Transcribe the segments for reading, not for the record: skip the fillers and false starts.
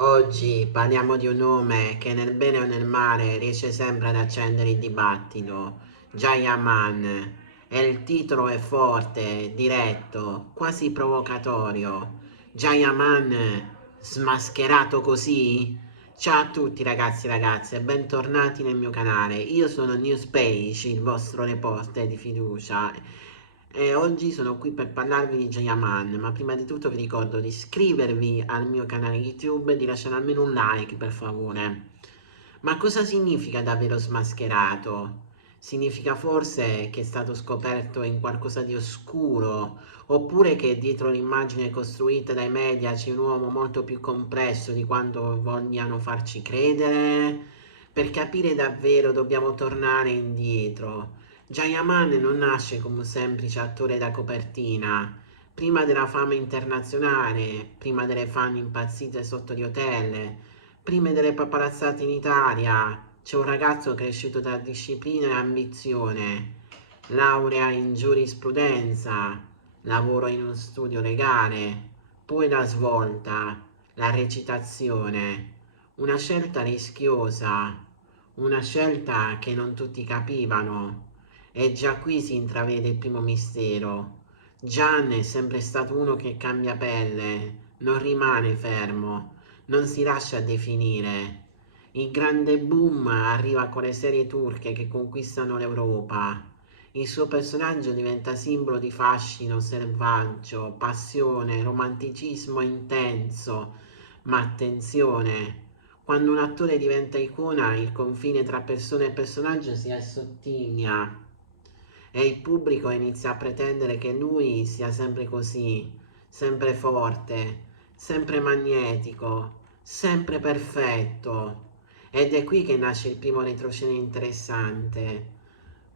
Oggi parliamo di un nome che nel bene o nel male riesce sempre ad accendere il dibattito, Jayaman. E il titolo è forte, diretto, quasi provocatorio. Jayaman smascherato così? Ciao a tutti ragazzi e ragazze, bentornati nel mio canale. Io sono Newspage, il vostro reporter di fiducia. E oggi sono qui per parlarvi di Jayaman, ma prima di tutto vi ricordo di iscrivervi al mio canale YouTube e di lasciare almeno un like, per favore. Ma cosa significa davvero smascherato? Significa forse che è stato scoperto in qualcosa di oscuro, oppure che dietro l'immagine costruita dai media c'è un uomo molto più complesso di quanto vogliano farci credere? Per capire davvero dobbiamo tornare indietro. Jayaman non nasce come un semplice attore da copertina. Prima della fama internazionale, prima delle fan impazzite sotto gli hotel, prima delle paparazzate in Italia, c'è un ragazzo cresciuto tra disciplina e ambizione, laurea in giurisprudenza, lavoro in uno studio legale, poi la svolta, la recitazione, una scelta rischiosa, una scelta che non tutti capivano. E già qui si intravede il primo mistero. Gian è sempre stato uno che cambia pelle, non rimane fermo, non si lascia definire. Il grande boom arriva con le serie turche che conquistano l'Europa. Il suo personaggio diventa simbolo di fascino selvaggio, passione, romanticismo intenso. Ma attenzione, quando un attore diventa icona, il confine tra persona e personaggio si assottiglia e il pubblico inizia a pretendere che lui sia sempre così, sempre forte, sempre magnetico, sempre perfetto. Ed è qui che nasce il primo retroscena interessante.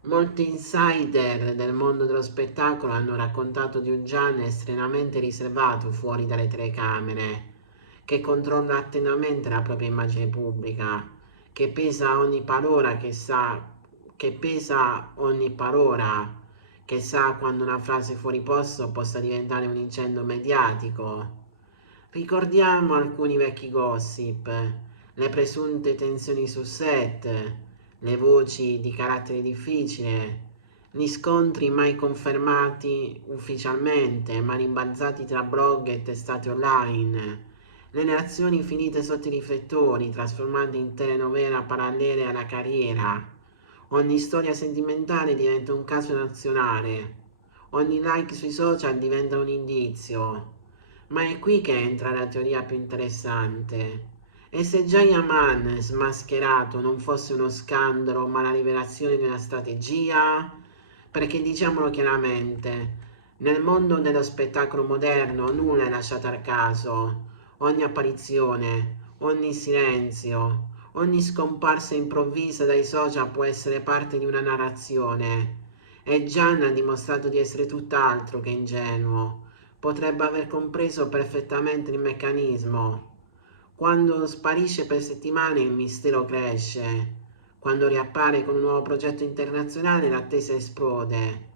Molti insider del mondo dello spettacolo hanno raccontato di un Gian estremamente riservato fuori dalle telecamere, che controlla attentamente la propria immagine pubblica, che pesa ogni parola che sa, che pesa ogni parola, che sa quando una frase fuori posto possa diventare un incendio mediatico. Ricordiamo alcuni vecchi gossip, le presunte tensioni sul set, le voci di carattere difficile, gli scontri mai confermati ufficialmente, ma rimbalzati tra blog e testate online, le reazioni finite sotto i riflettori, trasformate in telenovela parallele alla carriera. Ogni storia sentimentale diventa un caso nazionale, ogni like sui social diventa un indizio. Ma è qui che entra la teoria più interessante. E se già Yaman smascherato non fosse uno scandalo, ma la rivelazione di una strategia? Perché diciamolo chiaramente, nel mondo dello spettacolo moderno nulla è lasciato al caso. Ogni apparizione, ogni silenzio, ogni scomparsa improvvisa dai social può essere parte di una narrazione. E Gian ha dimostrato di essere tutt'altro che ingenuo. Potrebbe aver compreso perfettamente il meccanismo. Quando sparisce per settimane il mistero cresce. Quando riappare con un nuovo progetto internazionale l'attesa esplode.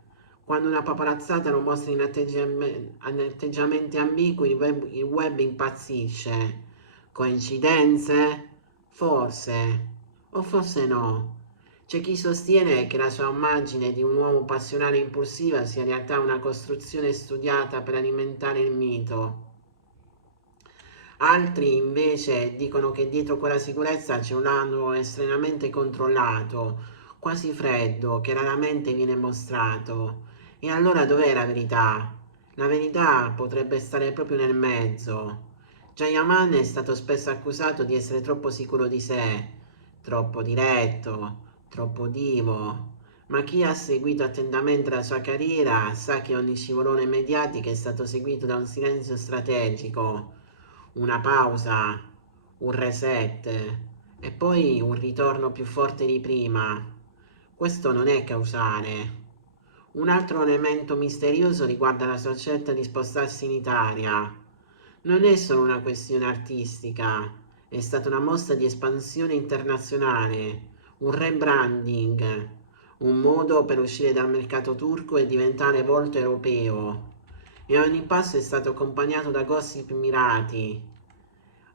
Quando una paparazzata lo mostra in atteggiamenti ambigui il web impazzisce. Coincidenze? Forse. O forse no. C'è chi sostiene che la sua immagine di un uomo passionale e impulsiva sia in realtà una costruzione studiata per alimentare il mito. Altri invece dicono che dietro quella sicurezza c'è un lato estremamente controllato, quasi freddo, che raramente viene mostrato. E allora dov'è la verità? La verità potrebbe stare proprio nel mezzo. Jayaman è stato spesso accusato di essere troppo sicuro di sé, troppo diretto, troppo divo. Ma chi ha seguito attentamente la sua carriera sa che ogni scivolone mediatico è stato seguito da un silenzio strategico, una pausa, un reset e poi un ritorno più forte di prima. Questo non è causale. Un altro elemento misterioso riguarda la sua scelta di spostarsi in Italia. Non è solo una questione artistica, è stata una mossa di espansione internazionale, un rebranding, un modo per uscire dal mercato turco e diventare volto europeo. E ogni passo è stato accompagnato da gossip mirati.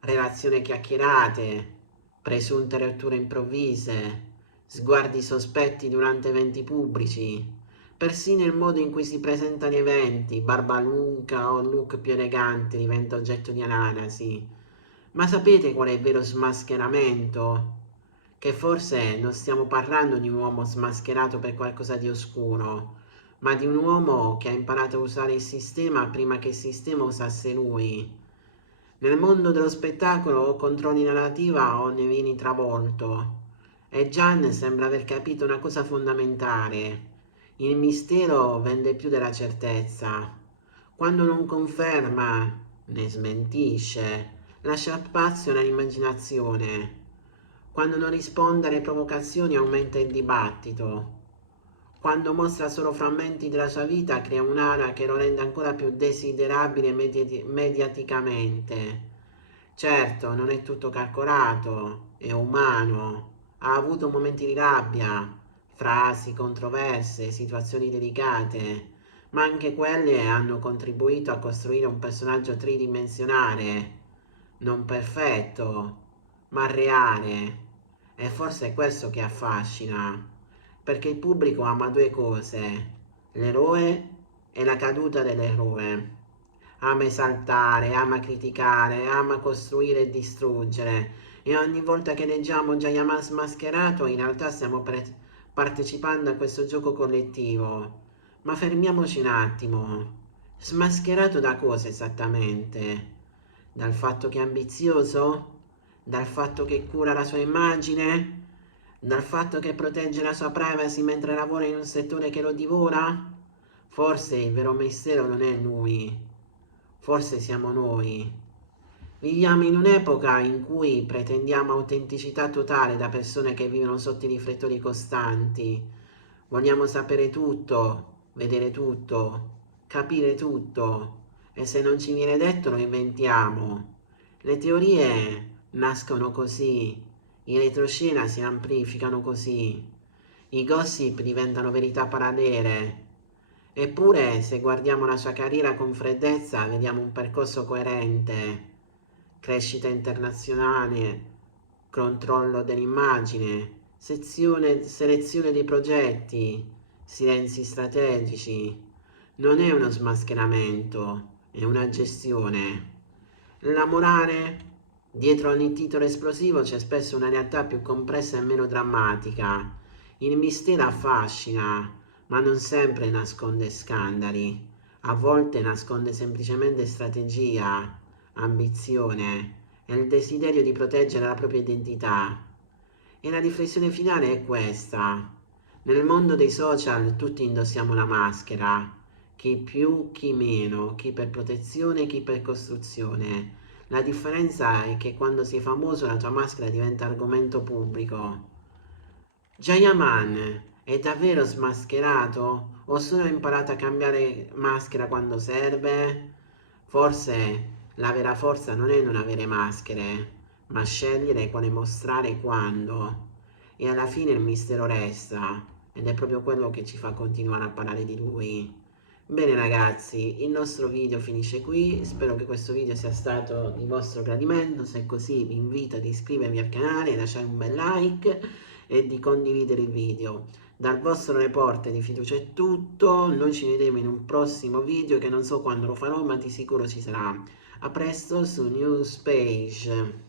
relazioni chiacchierate, presunte rotture improvvise, sguardi sospetti durante eventi pubblici, persino il modo in cui si presentano gli eventi, barba lunga o look più eleganti diventa oggetto di analisi. Ma sapete qual è il vero smascheramento? Che forse non stiamo parlando di un uomo smascherato per qualcosa di oscuro, ma di un uomo che ha imparato a usare il sistema prima che il sistema usasse lui. Nel mondo dello spettacolo o controlli la narrativa o ne vieni travolto. E Gian sembra aver capito una cosa fondamentale. Il mistero vende più della certezza. Quando non conferma, ne smentisce, lascia spazio all'immaginazione. Quando non risponde alle provocazioni aumenta il dibattito. Quando mostra solo frammenti della sua vita crea un'area che lo rende ancora più desiderabile mediaticamente. Certo, non è tutto calcolato, è umano, ha avuto momenti di rabbia, frasi controverse, situazioni delicate, ma anche quelle hanno contribuito a costruire un personaggio tridimensionale, non perfetto, ma reale. E forse è questo che affascina, perché il pubblico ama due cose, l'eroe e la caduta dell'eroe. Ama esaltare, ama criticare, ama costruire e distruggere. E ogni volta che leggiamo Jayaman smascherato, in realtà stiamo partecipando a questo gioco collettivo. Ma fermiamoci un attimo. Smascherato da cosa esattamente? Dal fatto che è ambizioso? Dal fatto che cura la sua immagine? Dal fatto che protegge la sua privacy mentre lavora in un settore che lo divora? Forse il vero mistero non è lui, forse siamo noi. Viviamo in un'epoca in cui pretendiamo autenticità totale da persone che vivono sotto i riflettori costanti. Vogliamo sapere tutto, vedere tutto, capire tutto e se non ci viene detto lo inventiamo. Le teorie nascono così, in retroscena si amplificano così, i gossip diventano verità parallele. Eppure, se guardiamo la sua carriera con freddezza, vediamo un percorso coerente, crescita internazionale, controllo dell'immagine, selezione dei progetti, silenzi strategici. Non è uno smascheramento, è una gestione. La morale? Dietro ogni titolo esplosivo c'è spesso una realtà più complessa e meno drammatica. Il mistero affascina, ma non sempre nasconde scandali. A volte nasconde semplicemente strategia, ambizione e il desiderio di proteggere la propria identità. E la riflessione finale è questa. Nel mondo dei social tutti indossiamo una maschera, chi più, chi meno, chi per protezione, chi per costruzione. La differenza è che quando sei famoso la tua maschera diventa argomento pubblico. Jayaman è davvero smascherato o solo ha imparato a cambiare maschera quando serve? Forse la vera forza non è non avere maschere, ma scegliere quale mostrare e quando. E alla fine il mistero resta, ed è proprio quello che ci fa continuare a parlare di lui. Bene ragazzi, il nostro video finisce qui, spero che questo video sia stato di vostro gradimento, se è così vi invito ad iscrivervi al canale, lasciare un bel like e di condividere il video. Dal vostro reporter di fiducia è tutto, noi ci vedremo in un prossimo video che non so quando lo farò ma di sicuro ci sarà. A presto su Newspage.